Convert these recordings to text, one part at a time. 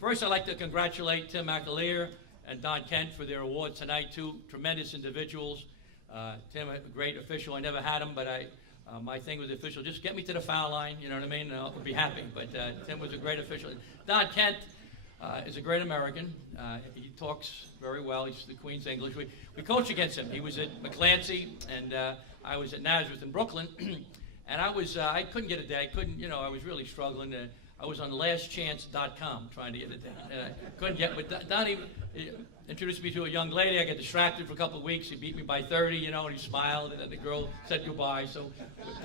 First, I'd like to congratulate Tim McAleer and Don Kent for their award tonight. Two tremendous individuals. Tim, a great official. I never had him, but my thing with the official, just get me to the foul line, you know what I mean? I'll be happy. But Tim was a great official. Don Kent is a great American. He talks very well. He's the Queen's English. We coach against him. He was at McClancy, and I was at Nazareth in Brooklyn. And I couldn't get a day. I was really struggling. I was on lastchance.com trying to get it down. And I couldn't get, but Donnie introduced me to a young lady. I got distracted for a couple of weeks. He beat me by 30, and he smiled, and then the girl said goodbye. So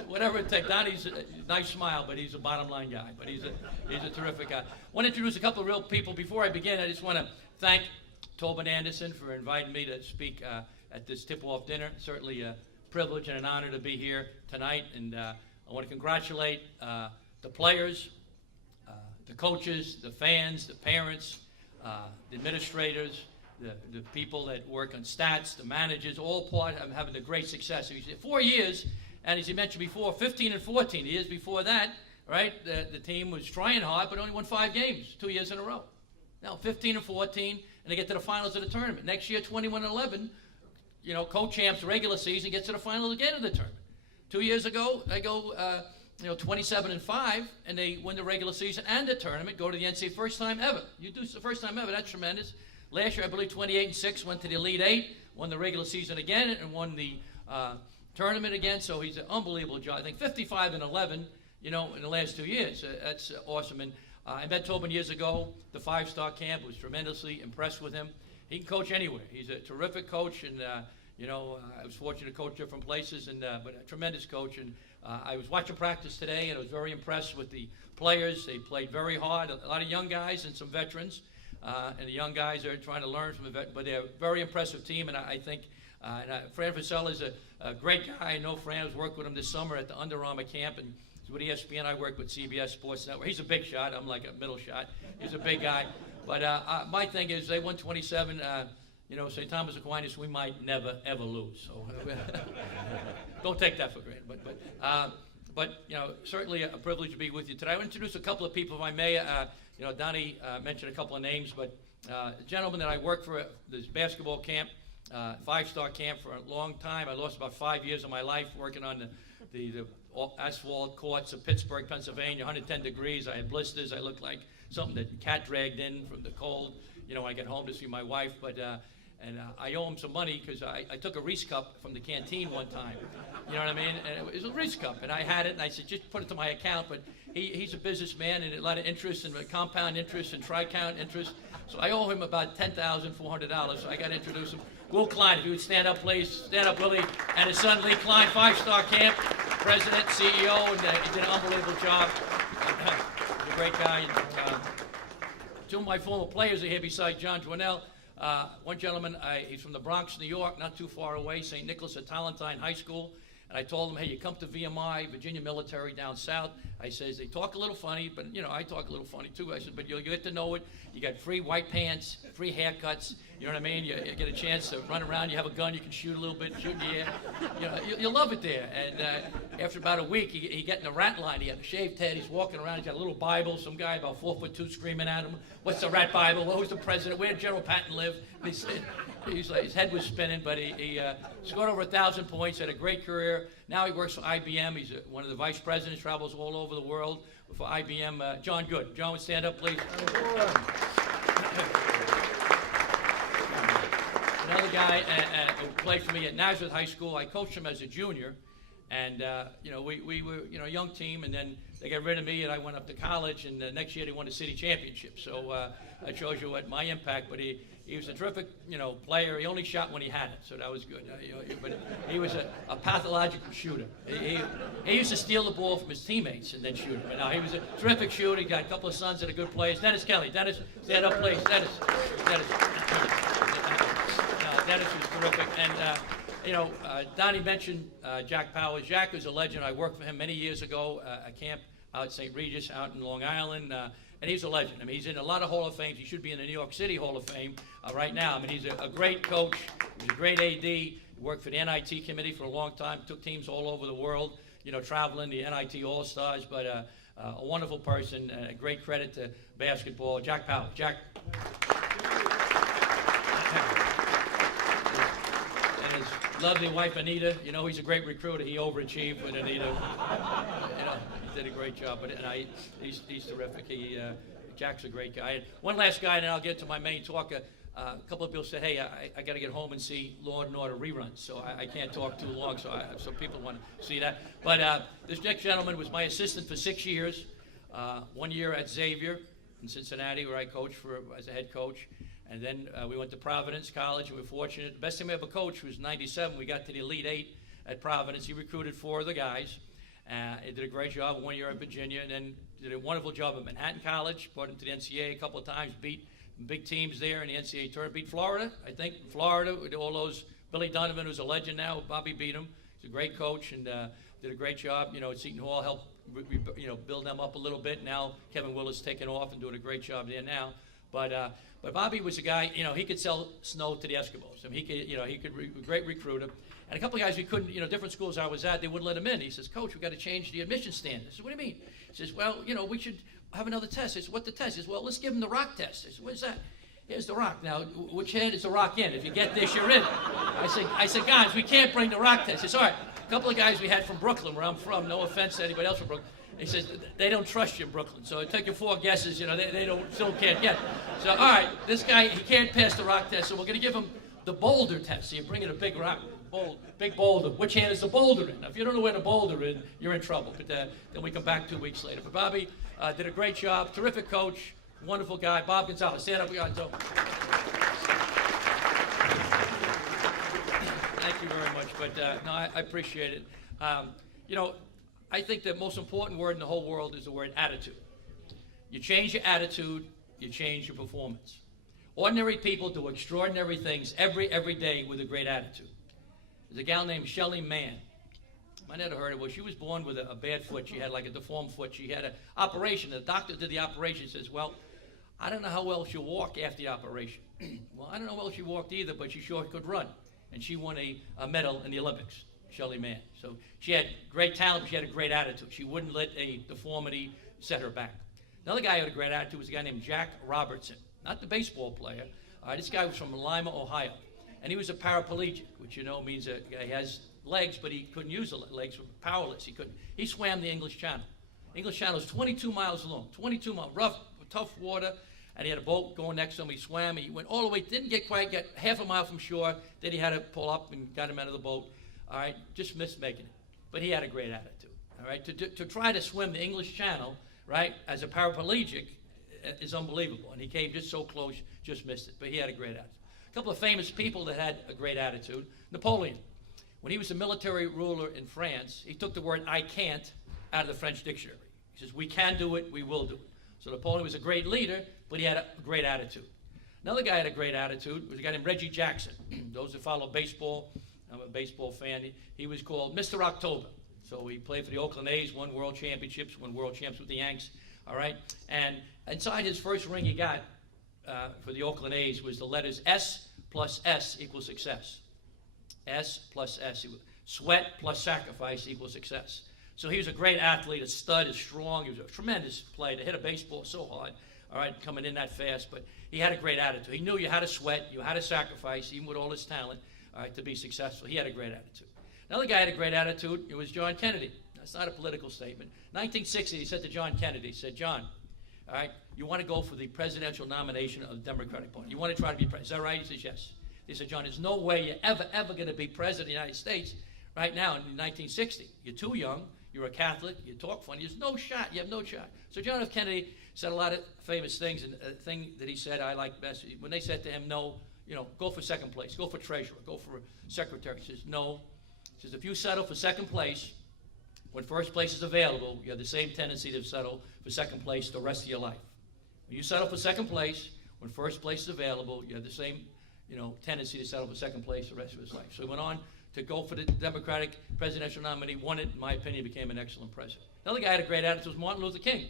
whatever it takes, Donnie's a nice smile, but he's a bottom line guy. But he's a terrific guy. I want to introduce a couple of real people. Before I begin, I just want to thank Tobin Anderson for inviting me to speak at this tip-off dinner. Certainly a privilege and an honor to be here tonight. And I want to congratulate the players, the coaches, the fans, the parents, the administrators, the people that work on stats, the managers, all part of having a great success. 4 years, and as you mentioned before, 15 and 14. The years before that, right, the team was trying hard, but only won 5 games 2 years in a row. Now 15 and 14, and they get to the finals of the tournament. Next year, 21 and 11, co-champs regular season, gets to the finals again of the tournament. 2 years ago, they go 27 and 5, and they win the regular season and the tournament, go to the NCAA first time ever. You do the first time ever, that's tremendous. Last year, I believe 28 and 6, went to the Elite 8, won the regular season again, and won the tournament again. So he's an unbelievable job. I think 55 and 11, in the last 2 years. That's awesome. And I met Tobin years ago. The 5-star camp, was tremendously impressed with him. He can coach anywhere. He's a terrific coach, and I was fortunate to coach different places, but a tremendous coach. And I was watching practice today, and I was very impressed with the players. They played very hard. A lot of young guys and some veterans, and the young guys are trying to learn from the veterans. But they're a very impressive team, and I think Fran Frisella is a great guy. I know Fran has worked with him this summer at the Under Armour camp, and he's with ESPN. I work with CBS Sports Network. He's a big shot. I'm like a middle shot. He's a big guy. But my thing is, they won 27. St. Thomas Aquinas, we might never, ever lose. So don't take that for granted. But certainly a privilege to be with you today. I want to introduce a couple of people, if I may. Donnie mentioned a couple of names, but a gentleman that I worked for this basketball camp, 5-star camp for a long time. I lost about 5 years of my life working on the asphalt courts of Pittsburgh, Pennsylvania, 110 degrees. I had blisters. I looked like something that cat dragged in from the cold. I get home to see my wife, but I owe him some money because I took a Reese cup from the canteen one time. You know what I mean? And it was a Reese cup, and I had it, and I said, just put it to my account. But he's a businessman, and a lot of interest, and compound interest, and tri-count interest. So I owe him about $10,400, so I got to introduce him. Will Klein, if you would stand up, please. Stand up, Willie. And his son, Lee Klein, 5-star camp, president, CEO, and he did an unbelievable job. He's a great guy. Two of my former players are here besides John Dwanell. One gentleman, he's from the Bronx, New York, not too far away, St. Nicholas at Talentine High School. And I told him, hey, you come to VMI, Virginia Military down south. I says, they talk a little funny, but, I talk a little funny too. I said, but you'll get to know it. You got free white pants, free haircuts. You know what I mean? You get a chance to run around. You have a gun. You can shoot a little bit, shoot in the air. You'll love it there. And after about a week, he got in the rat line. He had a shaved head. He's walking around. He's got a little Bible. Some guy about 4'2" screaming at him, what's the rat Bible? Who's the president? Where did General Patton live? He's like, his head was spinning, but he scored over 1,000 points, had a great career. Now he works for IBM. He's one of the vice presidents, travels all over the world for IBM. John Good. John, would stand up, please. Another guy who played for me at Nazareth High School. I coached him as a junior, and we were a young team, and then they got rid of me, and I went up to college, and next year they won the city championship. So that shows you what my impact. But he was a terrific player. He only shot when he had it, so that was good. But he was a pathological shooter. He used to steal the ball from his teammates and then shoot it. But no, he was a terrific shooter. He got a couple of sons that are good players. Dennis Kelly. Dennis, stand up, please. Dennis. Dennis was terrific. And, Donnie mentioned Jack Powers. Jack was a legend. I worked for him many years ago at camp out at St. Regis out in Long Island. And he's a legend. I mean, he's in a lot of Hall of Fames. He should be in the New York City Hall of Fame right now. I mean, he's a great coach. He's a great AD. He worked for the NIT committee for a long time. Took teams all over the world, traveling, the NIT All-Stars. But a wonderful person, and a great credit to basketball. Jack Powell. Jack. And his lovely wife, Anita. You know, he's a great recruiter. He overachieved with Anita. You know, he did a great job. He's terrific. Jack's a great guy. And one last guy, and then I'll get to my main talk. A couple of people said, hey, I got to get home and see Law & Order reruns, so I can't talk too long, so people want to see that. But this next gentleman was my assistant for 6 years, 1 year at Xavier in Cincinnati, where I coached as a head coach. And then we went to Providence College, and we were fortunate. The best team I ever coached was 97. We got to the Elite Eight at Providence. He recruited 4 of the guys. He did a great job 1 year at Virginia, and then did a wonderful job at Manhattan College, brought him to the NCAA a couple of times, beat big teams there in the NCAA tournament. Beat Florida, I think. Florida, with all those. Billy Donovan, who's a legend now. Bobby beat him. He's a great coach and did a great job. You know, at Seton Hall, helped build them up a little bit. Now Kevin Willis taking off and doing a great job there now. But Bobby was a guy. You know, he could sell snow to the Eskimos. I mean, he could great recruiter. And a couple of guys we couldn't. You know, different schools I was at, they wouldn't let him in. He says, Coach, we got to change the admission standards. I said, what do you mean? He says, well, you know, we should have another test. I said, what the test? He says, well, let's give him the rock test. I said, what is that? Here's the rock. Now, which hand is the rock in? If you get this, you're in. I said, guys, we can't bring the rock test. He says, all right. A couple of guys we had from Brooklyn, where I'm from, no offense to anybody else from Brooklyn. He says, they don't trust you in Brooklyn. So take your 4 guesses, you know, they still can't get it. So, all right, this guy, he can't pass the rock test, so we're going to give him the boulder test. So you bring in a big rock, big boulder. Which hand is the boulder in? Now, if you don't know where the boulder is, you're in trouble. But then we come back 2 weeks later. But Bobby did a great job, terrific coach, wonderful guy. Bob Gonzalez, stand up, Gonzo. Thank you very much. But no, I appreciate it. You know, I think the most important word in the whole world is the word attitude. You change your attitude, you change your performance. Ordinary people do extraordinary things every day with a great attitude. There's a gal named Shelley Mann. I never heard of her. She was born with a bad foot. She had like a deformed foot. She had an operation. The doctor did the operation. Says, well, I don't know how well she'll walk after the operation. Well, I don't know how well she walked either, but she sure could run. And she won a medal in the Olympics. Shelley Mann. So she had great talent, but she had a great attitude. She wouldn't let a deformity set her back. Another guy who had a great attitude was a guy named Jack Robertson, not the baseball player. This guy was from Lima, Ohio, and he was a paraplegic, which you know means a guy has legs, but he couldn't use the legs, powerless. He couldn't. He swam the English Channel. English Channel is 22 miles long, 22 miles, rough, tough water, and he had a boat going next to him. He swam. He went all the way, didn't get half a mile from shore. Then he had to pull up and got him out of the boat. All right, just missed making it. But he had a great attitude, all right? To try to swim the English Channel, right, as a paraplegic is unbelievable. And he came just so close, just missed it. But he had a great attitude. A couple of famous people that had a great attitude. Napoleon. When he was a military ruler in France, he took the word I can't out of the French dictionary. He says, we can do it, we will do it. So Napoleon was a great leader, but he had a great attitude. Another guy had a great attitude was a guy named Reggie Jackson. Those that follow baseball, I'm a baseball fan. He was called Mr. October. So he played for the Oakland A's, won world championships, won world champs with the Yanks. All right? And inside his first ring he got for the Oakland A's was the letters S plus S equals success. S plus S. Sweat plus sacrifice equals success. So he was a great athlete, a stud, a strong. He was a tremendous player. To hit a baseball so hard, all right, coming in that fast. But he had a great attitude. He knew you had to sweat, you had to sacrifice, even with all his talent. All right, to be successful. He had a great attitude. Another guy had a great attitude. It was John Kennedy. That's not a political statement. 1960, he said to John Kennedy, he said, John, all right, you want to go for the presidential nomination of the Democratic Party. You want to try to be president. Is that right? He says, yes. He said, John, there's no way you're ever going to be president of the United States right now in 1960. You're too young. You're a Catholic. You talk funny. There's no shot. You have no shot. So John F. Kennedy said a lot of famous things, and a thing that he said I like best, when they said to him, no, you know, go for second place, go for treasurer, go for secretary. He says, no. He says, if you settle for second place, when first place is available, you have the same tendency to settle for second place the rest of your life. When you settle for second place, when first place is available, you have the same, you know, tendency to settle for second place the rest of his life. So he went on to go for the Democratic presidential nominee, won it, in my opinion, became an excellent president. Another guy had a great attitude was Martin Luther King.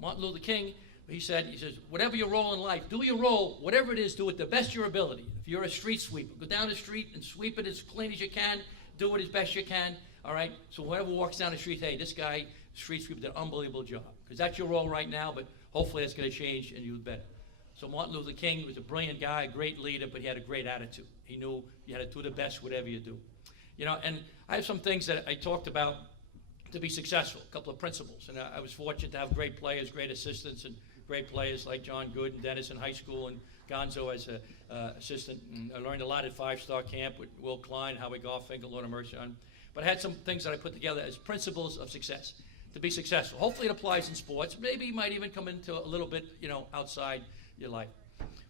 Martin Luther King, he says, whatever your role in life, do your role, whatever it is, do it the best of your ability. If you're a street sweeper, go down the street and sweep it as clean as you can, do it as best you can, all right? So whoever walks down the street, hey, this guy street sweeper did an unbelievable job, because that's your role right now, but hopefully that's going to change and you'll do better. So Martin Luther King was a brilliant guy, a great leader, but he had a great attitude. He knew you had to do the best whatever you do. You know, and I have some things that I talked about to be successful, a couple of principles. And I was fortunate to have great players, great assistants, and great players like John Good and Dennis in high school, and Gonzo as an assistant. And I learned a lot at Five-Star Camp with Will Klein, Howie Garfinkel, Lord of mercy on. But I had some things that I put together as principles of success, to be successful. Hopefully it applies in sports. Maybe it might even come into a little bit, you know, outside your life.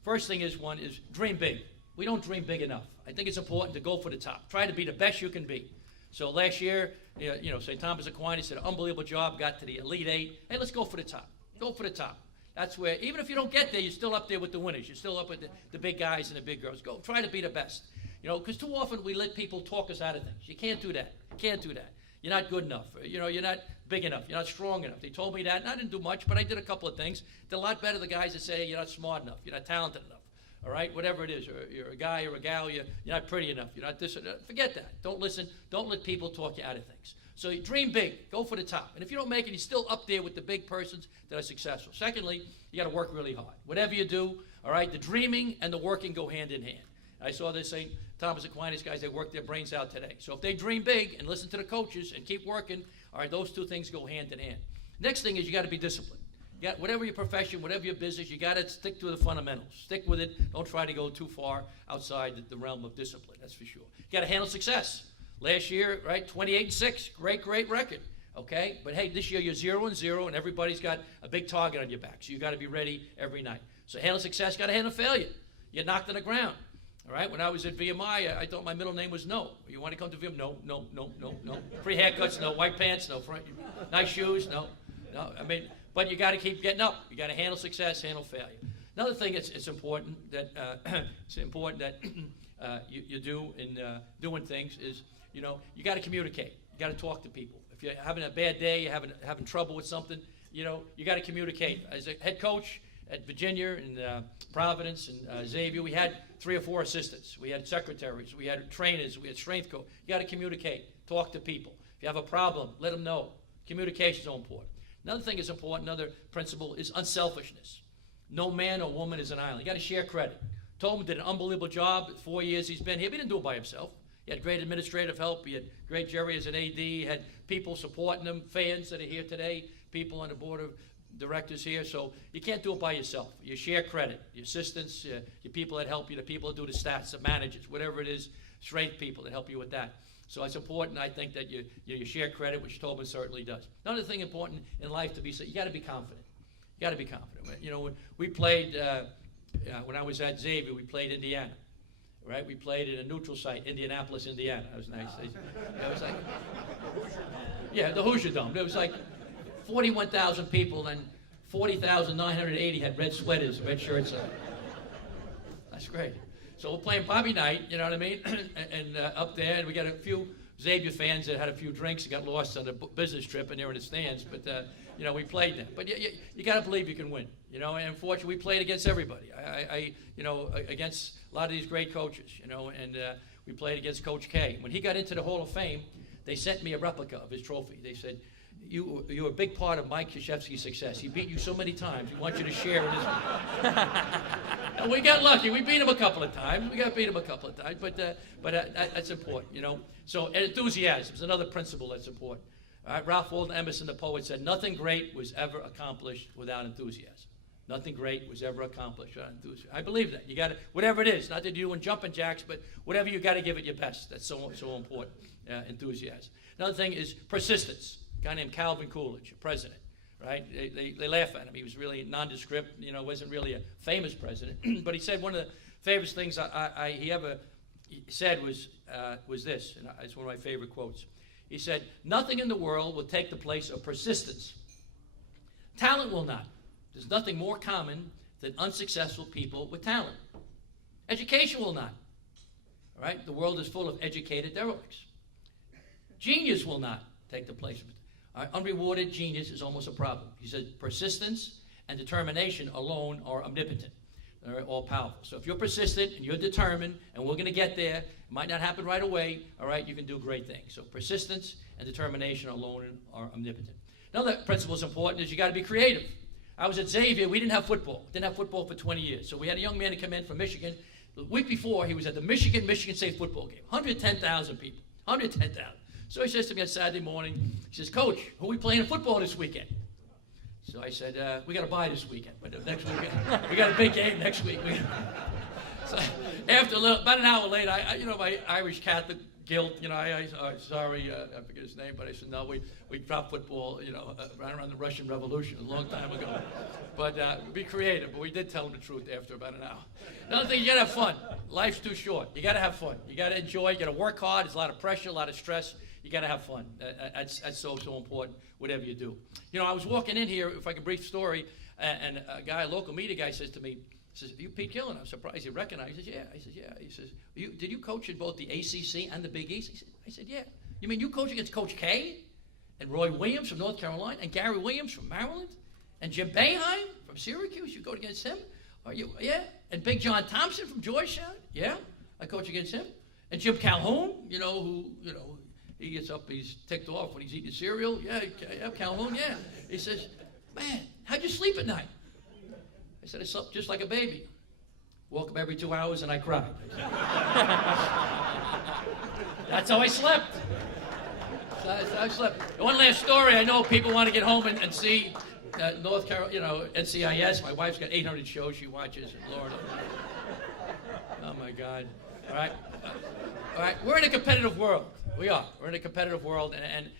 First thing is, one is dream big. We don't dream big enough. I think it's important to go for the top. Try to be the best you can be. So last year, you know, St. Thomas Aquinas did an unbelievable job, got to the Elite Eight. Hey, let's go for the top. Go for the top. That's where, even if you don't get there, you're still up there with the winners. You're still up with the big guys and the big girls. Go, try to be the best. You know, because too often we let people talk us out of things. You can't do that. You can't do that. You're not good enough. You know, you're not big enough. You're not strong enough. They told me that, and I didn't do much, but I did a couple of things. Did a lot better than the guys that say you're not smart enough, you're not talented enough. All right, whatever it is, you're a guy or a gal, you're not pretty enough, you're not this or that. Forget that. Don't listen. Don't let people talk you out of things. So you dream big. Go for the top. And if you don't make it, you're still up there with the big persons that are successful. Secondly, you got to work really hard. Whatever you do, all right, the dreaming and the working go hand in hand. I saw this St. Thomas Aquinas guys, they work their brains out today. So if they dream big and listen to the coaches and keep working, all right, those two things go hand in hand. Next thing is you got to be disciplined. You got, whatever your profession, whatever your business, you got to stick to the fundamentals. Stick with it. Don't try to go too far outside the realm of discipline, that's for sure. You got to handle success. Last year, right, 28-6, great record, okay? But hey, this year you're 0-0, and everybody's got a big target on your back, so you got to be ready every night. So handle success, got to handle failure. You're knocked on the ground. All right, when I was at VMI, I thought my middle name was No. You want to come to VMI? No. Free haircuts? No. White pants? No. Nice shoes? No. I mean, but you got to keep getting up. You got to handle success, handle failure. Another thing it's important that you do in doing things is, you know, you got to communicate. You got to talk to people. If you're having a bad day, you're having trouble with something, you know, you got to communicate. As a head coach at Virginia and Providence and Xavier, we had 3 or 4 assistants. We had secretaries. We had trainers. We had strength coach. You got to communicate. Talk to people. If you have a problem, let them know. Communication is so important. Another thing is important, another principle is unselfishness. No man or woman is an island. You got to share credit. Tolman did an unbelievable job. 4 years he's been here. But he didn't do it by himself. He had great administrative help. He had great Jerry as an AD. He had people supporting him, fans that are here today, people on the board of directors here. So you can't do it by yourself. You share credit. Your assistants, your people that help you, the people that do the stats, the managers, whatever it is, strength people that help you with that. So it's important, I think, that you share credit, which Tobin certainly does. Another thing important in life to be, you got to be confident. You got to be confident. You know, when we played, when I was at Xavier, we played Indiana. Right, we played at a neutral site, Indianapolis, Indiana. That was nice. It was like, yeah, the Hoosier Dome. It was like 41,000 people, and 40,980 had red sweaters, red shirts on. That's great. So we're playing Bobby Knight, you know what I mean? and up there, and we got a few Xavier fans that had a few drinks and got lost on a business trip, and they were in the stands. But you know, we played them. But you got to believe you can win. You know, and unfortunately, we played against everybody. You know, against a lot of these great coaches. You know, and we played against Coach K. When he got into the Hall of Fame, they sent me a replica of his trophy. They said, "You're a big part of Mike Krzyzewski's success. He beat you so many times. We want you to share in his." And we got lucky. We beat him a couple of times. But that's important. You know. So enthusiasm is another principle that's important. All right, Ralph Waldo Emerson, the poet, said, "Nothing great was ever accomplished without enthusiasm." Nothing great was ever accomplished without enthusiasm. I believe that. You got to, whatever it is, not that you're doing jumping jacks, but whatever, you got to give it your best. That's so important. Enthusiasm. Another thing is persistence. A guy named Calvin Coolidge, president, right? They laugh at him. He was really nondescript. You know, wasn't really a famous president. But he said one of the famous things he ever said was this, and it's one of my favorite quotes. He said, "Nothing in the world will take the place of persistence. Talent will not. There's nothing more common than unsuccessful people with talent. Education will not. All right? The world is full of educated derelicts. Genius will not take the place of it. All right? Unrewarded genius is almost a problem." He said, persistence and determination alone are omnipotent. They're all powerful. So if you're persistent and you're determined, and we're going to get there, it might not happen right away, all right, you can do great things. So persistence and determination alone are omnipotent. Another principle that's important is you got to be creative. I was at Xavier. We didn't have football. Didn't have football for 20 years. So we had a young man to come in from Michigan. The week before, he was at the Michigan State football game. 110,000 people. 110,000. So he says to me on Saturday morning, he says, Coach, who are we playing in football this weekend? So I said, we got to buy this weekend. But next weekend, we got a big game next week. So after about an hour later, my Irish Catholic guilt, I forget his name, but I said, no, we dropped football, right around the Russian Revolution a long time ago. But be creative. But we did tell him the truth after about an hour. Another thing, you got to have fun. Life's too short. You got to have fun. You got to enjoy. You got to work hard. There's a lot of pressure, a lot of stress. You got to have fun. That's so important, whatever you do. I was walking in here, if I can brief story, and a guy, a local media guy, says to me, says, "Are you Pete Gillen?" I'm surprised he recognized. He says, "Yeah." I said, "Yeah." He says, "Did you coach in both the ACC and the Big East?" I said, "Yeah." "You mean you coach against Coach K and Roy Williams from North Carolina and Gary Williams from Maryland and Jim Boeheim from Syracuse? You go against him? Are you? Yeah." "And Big John Thompson from Georgetown?" "Yeah, I coach against him." "And Jim Calhoun, he gets up, he's ticked off when he's eating cereal." "Yeah, Calhoun, yeah." He says, "Man, how'd you sleep at night?" I said, "I slept just like a baby. Woke up every 2 hours and I cried." That's how I slept. I slept. One last story. I know people want to get home and see North Carolina, NCIS. My wife's got 800 shows she watches in Florida. Oh my God. All right. We're in a competitive world. We are. We're in a competitive world. And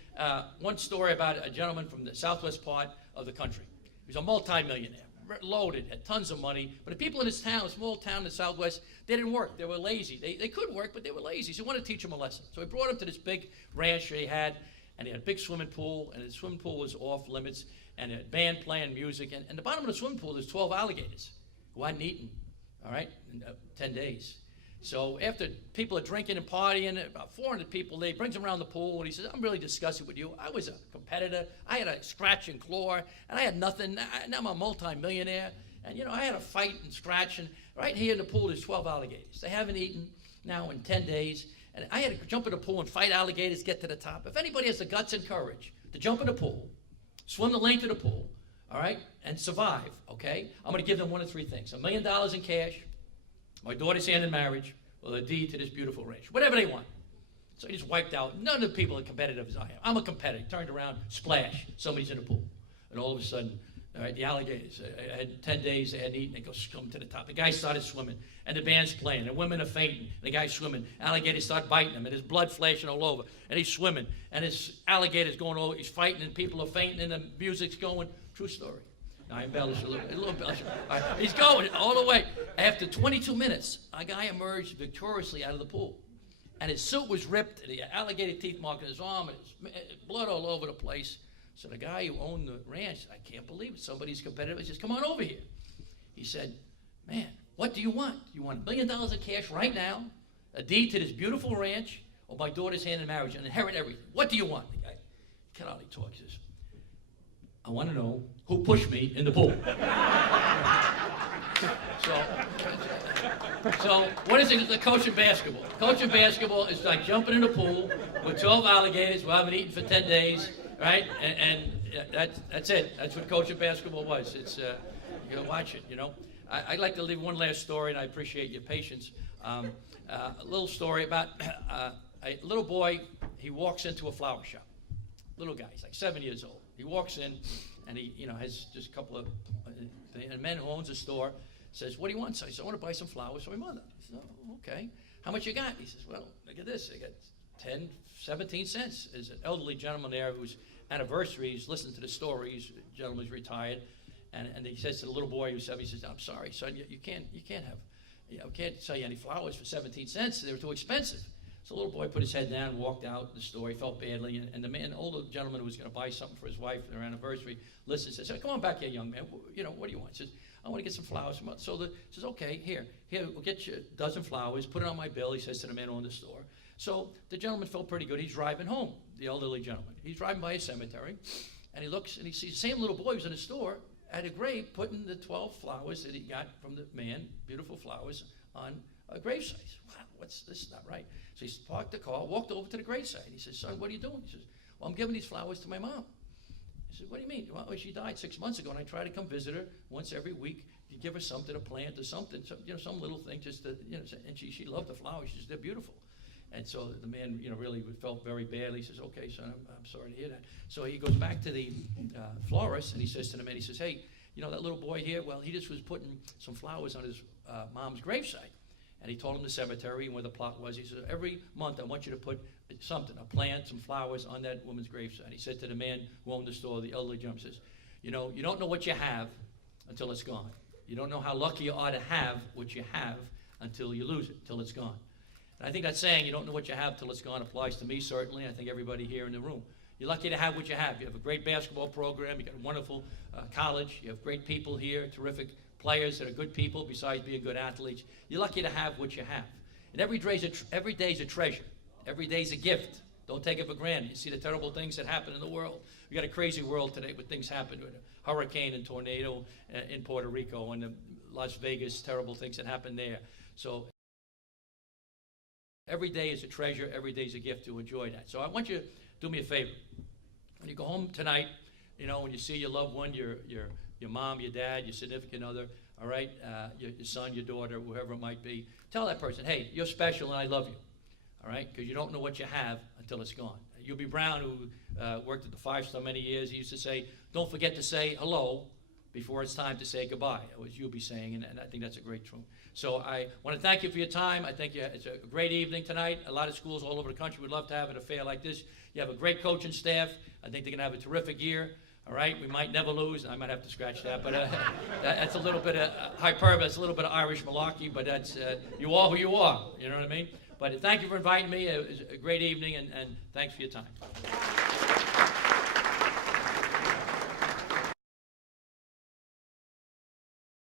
one story about a gentleman from the southwest part of the country. He's a multimillionaire. Loaded, had tons of money, but the people in this town, a small town in the Southwest, they didn't work. They were lazy. They could work, but they were lazy. So he wanted to teach them a lesson. So he brought them to this big ranch they had, and they had a big swimming pool, and the swimming pool was off limits, and a band playing music. And the bottom of the swimming pool, there's 12 alligators who hadn't eaten, all right, in 10 days. So after people are drinking and partying, about 400 people, he brings them around the pool, and he says, "I'm really disgusted with you. I was a competitor. I had a scratch and claw, and I had nothing. Now I'm a multi-millionaire, and, I had a fight and scratch, and right here in the pool there's 12 alligators. They haven't eaten now in 10 days, and I had to jump in the pool and fight alligators, get to the top. If anybody has the guts and courage to jump in the pool, swim the length of the pool, all right, and survive, okay, I'm going to give them one of three things: $1 million in cash, my daughter's hand in marriage, or the deed to this beautiful ranch. Whatever they want." So he just wiped out. None of the people are competitive as I am. I'm a competitor. Turned around, splash, somebody's in the pool. And all of a sudden, all right, the alligators, I had 10 days, they hadn't eaten, they go scum to the top. The guy started swimming, and the band's playing, and women are fainting, and the guy's swimming. Alligators start biting him, and there's blood flashing all over, and he's swimming, and his alligator's going over, he's fighting, and people are fainting, and the music's going. True story. I embellish a little embellish. Right. He's going all the way. After 22 minutes, a guy emerged victoriously out of the pool. And his suit was ripped, and he had alligator teeth mark on his arm, and his blood all over the place. So the guy who owned the ranch, "I can't believe it. Somebody's competitive." He says, "Come on over here." He said, "Man, what do you want? You want $1 million in cash right now, a deed to this beautiful ranch, or my daughter's hand in marriage and inherit everything? What do you want?" The guy can hardly talk. He says, "I want to know who pushed me in the pool." So what is it? The coaching basketball. Coaching basketball is like jumping in a pool with 12 alligators who haven't eaten for 10 days, right? And that's it. That's what coaching basketball was. It's you gotta watch it. I'd like to leave one last story, and I appreciate your patience. A little story about a little boy. He walks into a flower shop. Little guy. He's like 7 years old. He walks in, and he, has just a couple of, and a man who owns a store says, "What do you want?" So he says, "I want to buy some flowers for my mother." He says, "Oh, okay. How much you got?" He says, "Well, look at this. I got 10, 17 cents. There's an elderly gentleman there whose anniversary, he's listening to the story. The gentleman's retired, and he says to the little boy who's 7, he says, "I'm sorry, son, you can't sell you any flowers for 17 cents. They were too expensive." So the little boy put his head down, walked out the store. He felt badly, and the older gentleman who was going to buy something for his wife for their anniversary, listened and says, "Come on back here, young man. What do you want?" He says, "I want to get some flowers." So he says, "Okay, here, we'll get you a dozen flowers. Put it on my bill," he says to the man who owned the store. So the gentleman felt pretty good. He's driving home, the elderly gentleman. He's driving by a cemetery, and he looks, and he sees the same little boy who's in the store at a grave putting the 12 flowers that he got from the man, beautiful flowers, on a gravesite. Wow, this is not right. So he parked the car, walked over to the gravesite. He says, "Son, what are you doing?" He says, "Well, I'm giving these flowers to my mom." He said, what do you mean? Well, she died 6 months ago, and I try to come visit her once every week to give her something to plant or something, some little thing just to, and she loved the flowers. She said, they're beautiful. And so the man, really felt very badly. He says, okay, son, I'm sorry to hear that. So he goes back to the florist, and he says to the man, he says, hey, that little boy here, well, he just was putting some flowers on his mom's gravesite. And he told him the cemetery and where the plot was. He said, every month I want you to put something, a plant, some flowers on that woman's gravesite. He said to the man who owned the store, the elderly gentleman, says, you don't know what you have until it's gone. You don't know how lucky you are to have what you have until you lose it, until it's gone. And I think that saying, you don't know what you have till it's gone, applies to me, certainly. I think everybody here in the room. You're lucky to have what you have. You have a great basketball program. You got a wonderful college. You have great people here, terrific players that are good people besides being good athletes. You're lucky to have what you have. And every day's a treasure. Every day's a gift. Don't take it for granted. You see the terrible things that happen in the world. We got a crazy world today with things happen with a hurricane and tornado in Puerto Rico and the Las Vegas, terrible things that happen there. So every day is a treasure. Every day is a gift to enjoy that. So I want you to do me a favor. When you go home tonight, when you see your loved one, your mom, your dad, your significant other, all right, your son, your daughter, whoever it might be, tell that person, hey, you're special and I love you, all right, because you don't know what you have until it's gone. Yubi Brown, who worked at the Five-Star many years, he used to say, don't forget to say hello before it's time to say goodbye. It was Yubi saying, and I think that's a great truth. So I want to thank you for your time. I think it's a great evening tonight. A lot of schools all over the country would love to have an affair like this. You have a great coaching staff. I think they're going to have a terrific year. All right, we might never lose. I might have to scratch that, but that's a little bit of hyperbole. It's a little bit of Irish malarkey, but that's you are who you are. You know what I mean? But thank you for inviting me. It was a great evening, and thanks for your time.